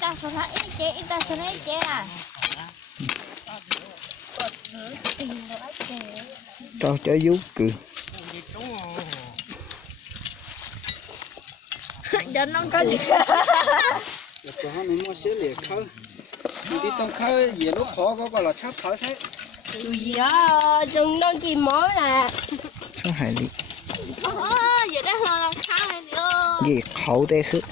ta số là ít chế, ta số là ít chế à. Cho vú cười. Cho nó có gì. Còn hắn mua xíu liệt khơi. Đi tông khơi về lúc khó có là chắp thở thế. Dù gì đó, chừng nó kìm mối nè. Sao hại đi. Giờ đó là khá này nữa. Gì khẩu tê sức.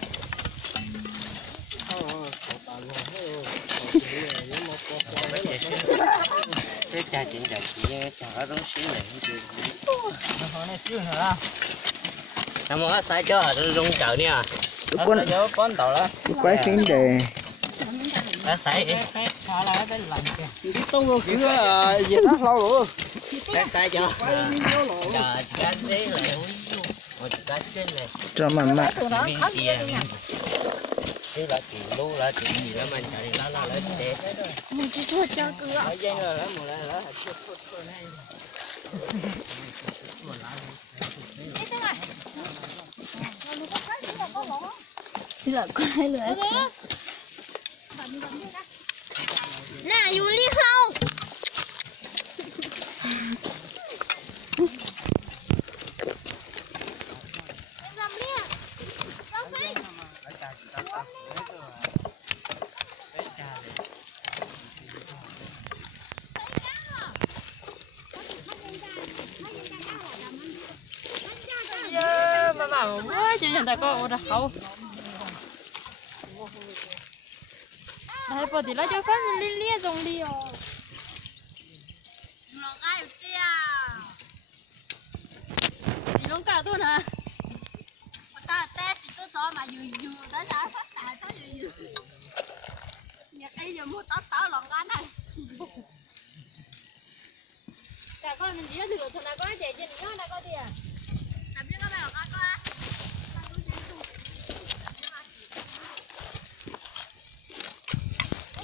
Cái cha chuyện chồng chị chả đó xíu này nó này xíu nữa đó. Em muốn sai cho rung chợ nha. Quân Nhớ con tàu đó. quay phim để Nó sai Khá là cái lạnh kìa. đi tông cứ về nó lâu rồi. cái sai cho. Trời cái đấy là một cái trên này. Cho mà Chứ là chuyện lu là chuyện gì đó mình chạy nó lấy chết. Mình chỉ thua cho cửa. Ở trên rồi đó một lần đó. Xin lỗi con hai lửa. Nè, dù đi không? Mà bảo quá chứ người ta có ô đâu không? Đây bỏ thì nó cho phát liên liên dùng đi rồi. Nó ngay ở kia. Thì nó cả tuần hả? Ta test thì tôi cho mà dù đã đã phát tài có dù. Nhật ấy giờ mua táo lòng ăn này. Cả con mình chỉ có được thôi là có chạy